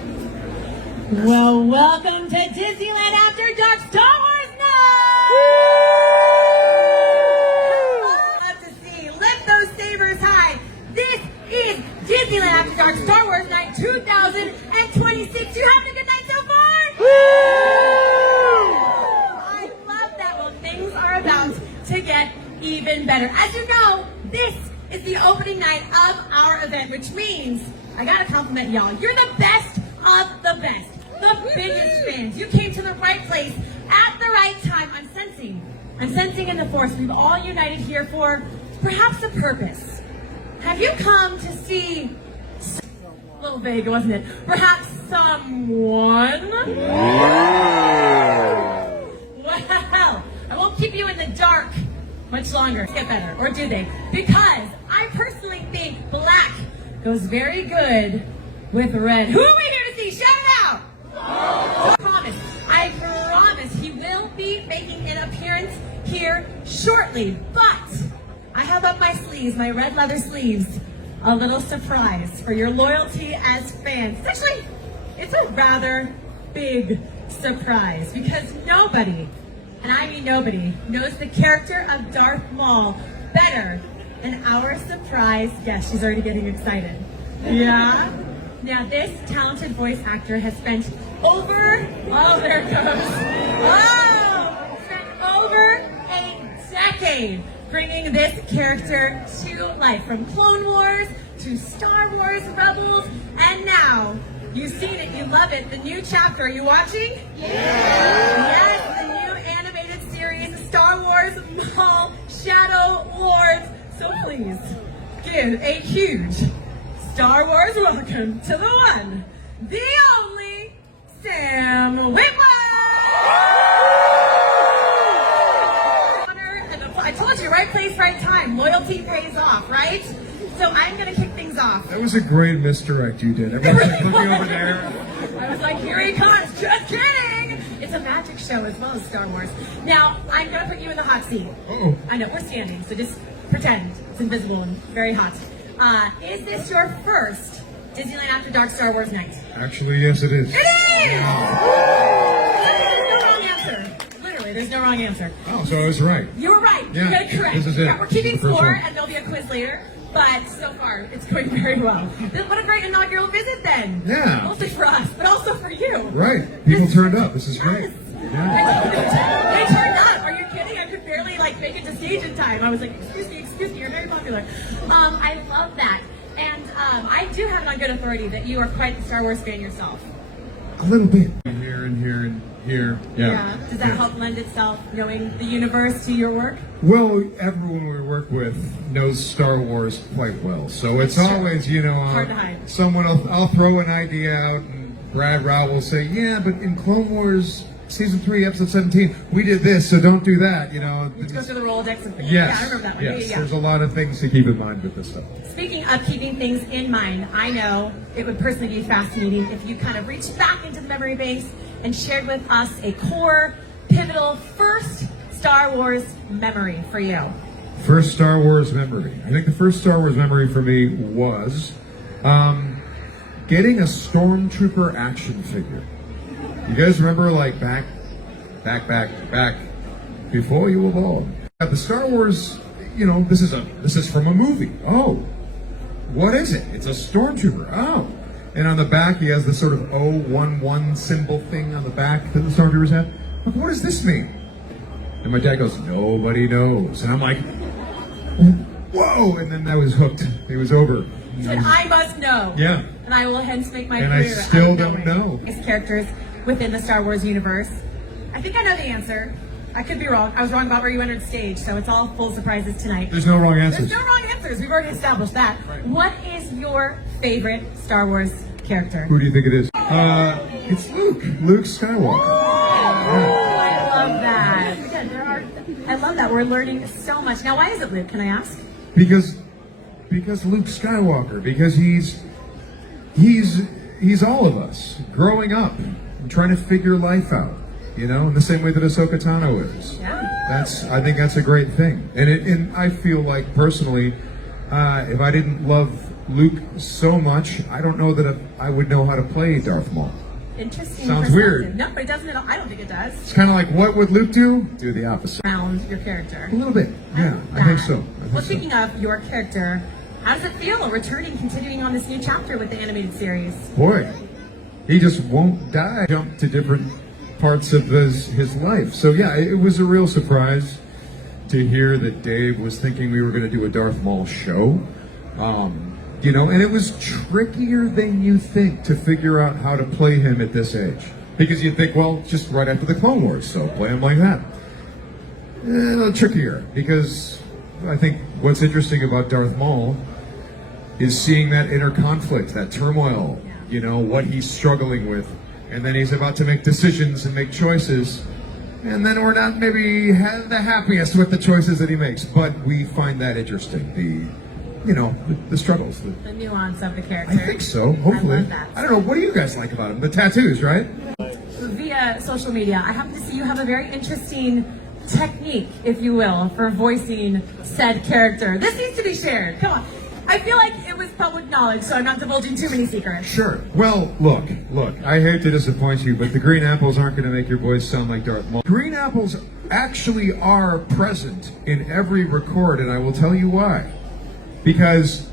Well, welcome to Disneyland After Dark Star Wars Night! Love to see. Lift those sabers high. This is Disneyland After Dark Star Wars Night 2026. You having a good night so far? I love that. Well, things are about to get even better. As you know, this is the opening night of our event, which means I gotta compliment y'all. You're the best of the best. The biggest fans. You came to the right place at the right time. I'm sensing in the force. We've all united here for perhaps a purpose. Have you come to see, a little vague, wasn't it? Perhaps someone? Well, I won't keep you in the dark much longer. Get better, or do they? Because I personally think black goes very good with red. Who are we here to see? Shout it out! I promise he will be making an appearance here shortly, but I have up my sleeves, my red leather sleeves, a little surprise for your loyalty as fans. Actually, it's a rather big surprise because nobody, and I mean nobody, knows the character of Darth Maul better than our surprise guest. She's already getting excited. Yeah? Now, this talented voice actor has spent over, spent over a decade bringing this character to life. From Clone Wars to Star Wars Rebels, and now, you've seen it, you love it, the new chapter. Are you watching? Yeah! Yes, the new animated series, Star Wars Maul Shadow Lords. So please, give a huge Star Wars welcome to the one, the only, Sam Witwer! I told you, right place, right time. Loyalty pays off, right? So I'm going to kick things off. That was a great misdirect you did. Everyone's like looking over there. I was like, here he comes. Just kidding. It's a magic show as well as Star Wars. Now, I'm going to put you in the hot seat. Uh-oh. I know, we're standing, so just pretend it's invisible and very hot. Is this your first Disneyland After Dark Star Wars night? Actually, yes, it is. It is! There's no wrong answer. Literally, there's no wrong answer. Oh, so I was right. You were right. Yeah, You got it correct. this is it. Yeah, we're keeping This is the first score, one. and there'll be a quiz later. But so far, it's going very well. What a great inaugural visit, then. Yeah. Mostly for us, but also for you. Right. People turned up. This is great. Yes. Yeah. They turned up. Are you kidding? I could barely make it to stage in time. I was like, excuse me, you're very popular. I love that. And I do have it on good authority that you are quite the Star Wars fan yourself. A little bit. Here and here and here. Yeah. Does that help lend itself, knowing the universe, to your work? Well, everyone we work with knows Star Wars quite well. So it's always, hard to hide. I'll throw an idea out and Brad Rao will say, yeah, but in Clone Wars Season 3, Episode 17, we did this, so don't do that, Let's go through the Rolodex of things. Yes. Yeah, I remember that one. Yes. Yeah. There's a lot of things to keep in mind with this stuff. Speaking of keeping things in mind, I know it would personally be fascinating if you kind of reached back into the memory base and shared with us a core, pivotal, first Star Wars memory for you. First Star Wars memory. I think the first Star Wars memory for me was getting a Stormtrooper action figure. You guys remember, like, back, before you were born? The Star Wars, this is from a movie. Oh, what is it? It's a Stormtrooper. Oh. And on the back, he has the sort of 011 symbol thing on the back that the Stormtroopers have. Like, what does this mean? And my dad goes, nobody knows. And I'm like, whoa! And then I was hooked. It was over. He said, I must know. Yeah. And I will hence make my And career. I still out of don't knowing know. These characters within the Star Wars universe. I think I know the answer. I could be wrong. I was wrong about where you entered stage, so it's all full surprises tonight. There's no wrong answers. There's no wrong answers. We've already established that. Right. What is your favorite Star Wars character? Who do you think it is? It's Luke. Luke Skywalker. I love that. Again, I love that. We're learning so much. Now, why is it Luke? Can I ask? Because Luke Skywalker. Because he's all of us growing up and trying to figure life out. In the same way that Ahsoka Tano is. Yeah. I think that's a great thing. And I feel like personally, if I didn't love Luke so much, I don't know that I would know how to play Darth Maul. Interesting. Sounds perspective. weird. No, but it doesn't at all. I don't think it does. It's kind of like, what would Luke do? Do the opposite. Around your character. A little bit, yeah, I think so. Well, speaking of your character, how does it feel returning, continuing on this new chapter with the animated series? Boy, he just won't die. Jump to different parts of his life. So yeah, it was a real surprise to hear that Dave was thinking we were going to do a Darth Maul show. You know, and it was trickier than you think to figure out how to play him at this age. Because you think, well, just right after the Clone Wars, so play him like that. A little trickier, because I think what's interesting about Darth Maul is seeing that inner conflict, that turmoil, you know, what he's struggling with. And then he's about to make decisions and make choices. And then we're not maybe the happiest with the choices that he makes. But we find that interesting, the struggles. The nuance of the character. I think so, hopefully. I love that. I don't know, what do you guys like about him? The tattoos, right? Via social media, I happen to see you have a very interesting technique, if you will, for voicing said character. This needs to be shared. Come on. I feel like it was public knowledge, so I'm not divulging too many secrets. Sure. Well, look, I hate to disappoint you, but the green apples aren't going to make your voice sound like Darth Maul. Green apples actually are present in every record, and I will tell you why. Because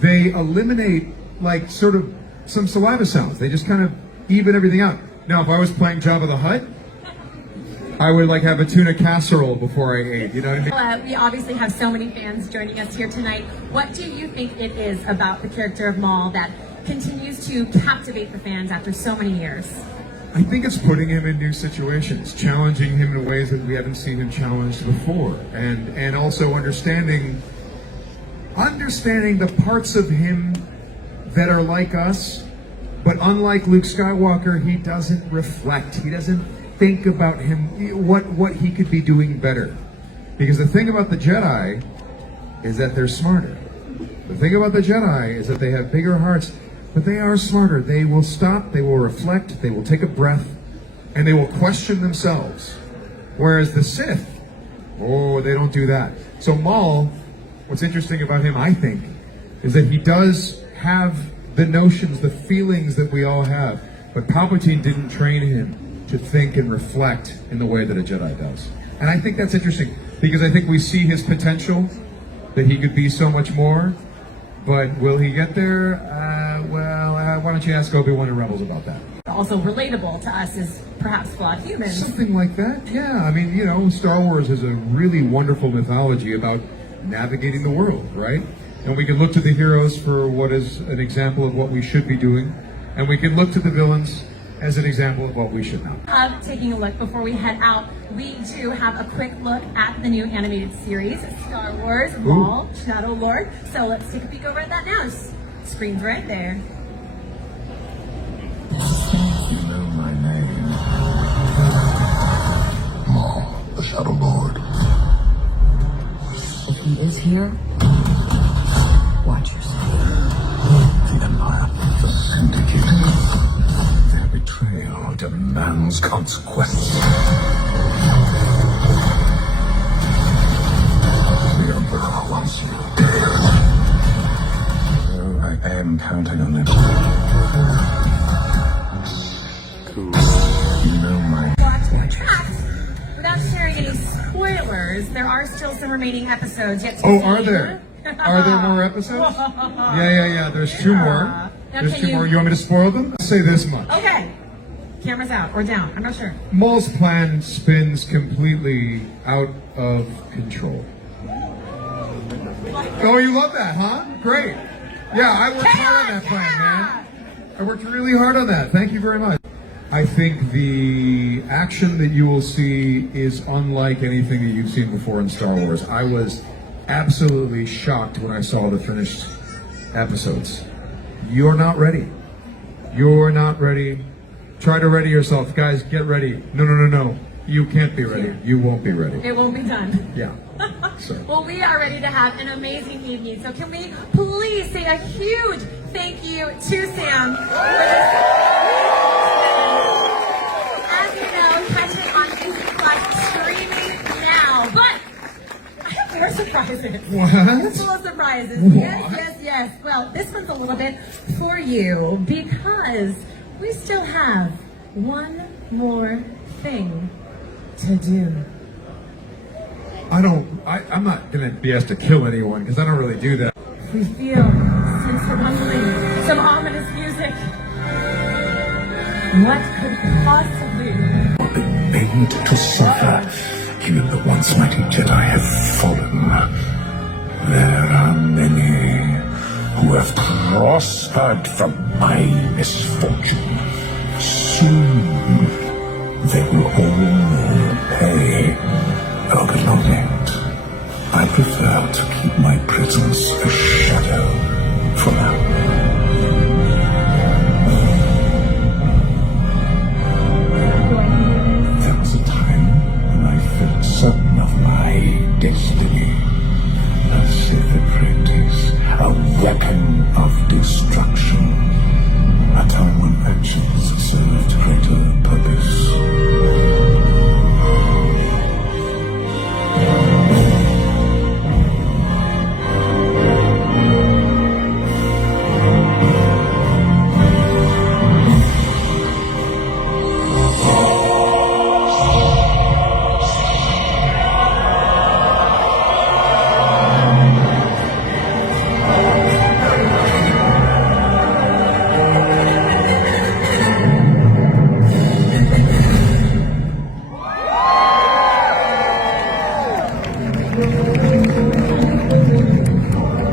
they eliminate, like, sort of some saliva sounds. They just kind of even everything out. Now, if I was playing Jabba the Hutt, I would, like, have a tuna casserole before I ate, you know what I mean? We obviously have so many fans joining us here tonight. What do you think it is about the character of Maul that continues to captivate the fans after so many years? I think it's putting him in new situations, challenging him in ways that we haven't seen him challenged before, and also understanding the parts of him that are like us, but unlike Luke Skywalker, he doesn't reflect. He doesn't think about him, what he could be doing better. Because the thing about the Jedi is that they're smarter. The thing about the Jedi is that they have bigger hearts, but they are smarter. They will stop, they will reflect, they will take a breath, and they will question themselves. Whereas the Sith, they don't do that. So Maul, what's interesting about him, I think, is that he does have the notions, the feelings that we all have, but Palpatine didn't train him to think and reflect in the way that a Jedi does. And I think that's interesting, because I think we see his potential, that he could be so much more, but will he get there? Why don't you ask Obi-Wan and Rebels about that? Also relatable to us as perhaps flawed humans. Something like that, yeah. I mean, Star Wars is a really wonderful mythology about navigating the world, right? And we can look to the heroes for what is an example of what we should be doing, and we can look to the villains as an example of what we should not. Taking a look before we head out, we do have a quick look at the new animated series, Star Wars Maul, Shadow Lord. So let's take a peek over at that now. Screen's right there. You know my name. Maul, the Shadow Lord. If he is here, watch yourself. The Empire, the Syndicate. Their betrayal demands consequence. The Emperor wants you dead. So I am counting on it. You know my... Without sharing any spoilers, there are still some remaining episodes yet to Oh, see. are there? Are there more episodes? Yeah. There's two more. Now, There's can two you- more. You want me to spoil them? I'll say this much. Okay. Camera's out or down. I'm not sure. Maul's plan spins completely out of control. Oh, you love that, huh? Great. Yeah, I worked hard on that plan, man. I worked really hard on that. Thank you very much. I think the action that you will see is unlike anything that you've seen before in Star Wars. I was absolutely shocked when I saw the finished episodes. You're not ready. You're not ready. Try to ready yourself. Guys, get ready. No. You can't be ready. You won't be ready. It won't be done. Yeah. So. Well, we are ready to have an amazing evening. So can we please say a huge thank you to Sam for this. As you know, catch it on Disney Plus streaming now. But I have more surprises. What? Full of surprises. What? Yes. yes. Well, this one's a little bit for you because we still have one more thing to do. I'm not gonna be asked to kill anyone because I don't really do that. We feel some rumbling, some ominous music. What could possibly Been made to suffer. Even the once mighty Jedi have fallen. There are many who have prospered from my misfortune. Soon they will all pay. Oh, but not yet. I prefer to keep my presence a shadow for now. There was a time when I felt certain of my destiny. A safe apprentice, a weapon of destruction. A time when actions served greater purpose.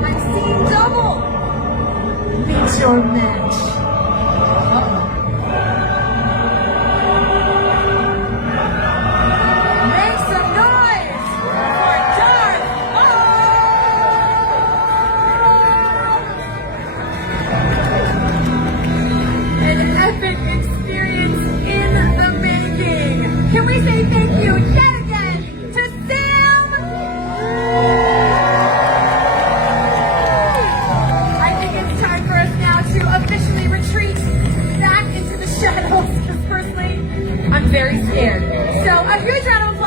I'm seeing double. Meet your match. Make some noise for Darth Maul! An epic experience in the making. Can we say thank you yet again to Sam? I think it's time for us now to officially retreat back into the shadows because personally, I'm very scared. So a huge round of applause